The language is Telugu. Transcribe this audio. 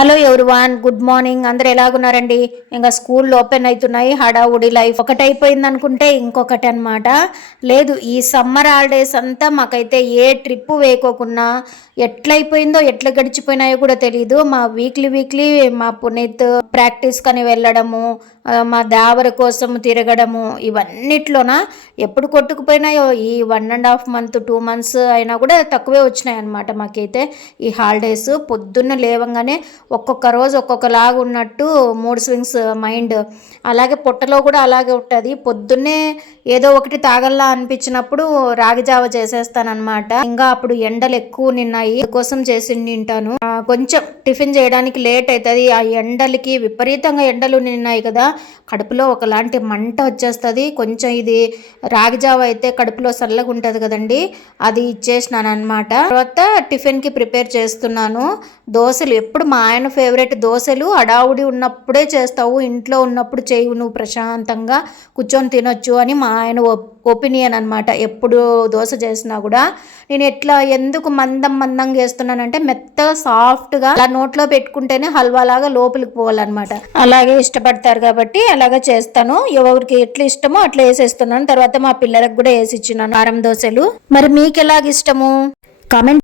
Hello everyone, good morning. అందరు ఎలాగున్నారండి? ఇంకా స్కూల్ ఓపెన్ అవుతున్నాయి, హడావుడి లైఫ్ ఒకటి అయిపోయింది అనుకుంటే ఇంకొకటి అనమాట. లేదు, ఈ సమ్మర్ హాలిడేస్ అంతా మాకైతే ఏ ట్రిప్ వేయకోకుండా ఎట్లయిపోయిందో ఎట్లా గడిచిపోయినాయో కూడా తెలియదు. మా వీక్లీ మా పునీత్ ప్రాక్టీస్ కని వెళ్ళడము, మా దావర కోసం తిరగడము, ఇవన్నిట్లోన ఎప్పుడు కొట్టుకుపోయినాయో. ఈ 1.5 month 2 months అయినా కూడా తక్కువే వచ్చినాయి అనమాట మాకైతే ఈ హాలిడేస్. పొద్దున్న లేవంగానే ఒక్కొక్క రోజు ఒక్కొక్కలాగా ఉన్నట్టు మూడ్ స్వింగ్స్ మైండ్. అలాగే పొట్టలో కూడా అలాగే ఉంటుంది. పొద్దున్నే ఏదో ఒకటి తాగల్లా అనిపించినప్పుడు రాగి జావ చేసేస్తానమాట. ఇంకా అప్పుడు ఎండలు ఎక్కువ నిన్నాయి, కోసం చేసి తింటాను. కొంచెం టిఫిన్ చేయడానికి లేట్ అవుతుంది. ఆ ఎండలకి విపరీతంగా ఎండలు నిన్నాయి కదా, కడుపులో ఒకలాంటి మంట వచ్చేస్తుంది. కొంచెం ఇది రాగి జావ అయితే కడుపులో చల్లగా ఉంటుంది కదండి, అది ఇచ్చేసినాను అనమాట. తర్వాత టిఫిన్కి ప్రిపేర్ చేస్తున్నాను. దోశలు ఎప్పుడు మా ఆయన ఫేవరెట్. దోశలు హడావుడి ఉన్నప్పుడే చేస్తావు, ఇంట్లో ఉన్నప్పుడు చేయవు, నువ్వు ప్రశాంతంగా కూర్చొని తినొచ్చు అని మా ఆయన ఒపీనియన్ అనమాట. ఎప్పుడు దోశ చేసినా కూడా నేను ఎందుకు మందంగా వేస్తున్నానంటే మెత్తగా సాఫ్ట్గా అలా నోట్లో పెట్టుకుంటేనే హల్వా లాగా లోపలికి పోవాలన్నమాట. అలాగే ఇష్టపడతారు కాబట్టి అలాగే చేస్తాను. ఎవరికి ఎట్లా ఇష్టమో అట్లా వేసేస్తున్నాను. తర్వాత మా పిల్లలకు కూడా వేసి ఇచ్చినాను కారం దోశలు. మరి మీకు ఎలాగ ఇష్టము? కామెంట్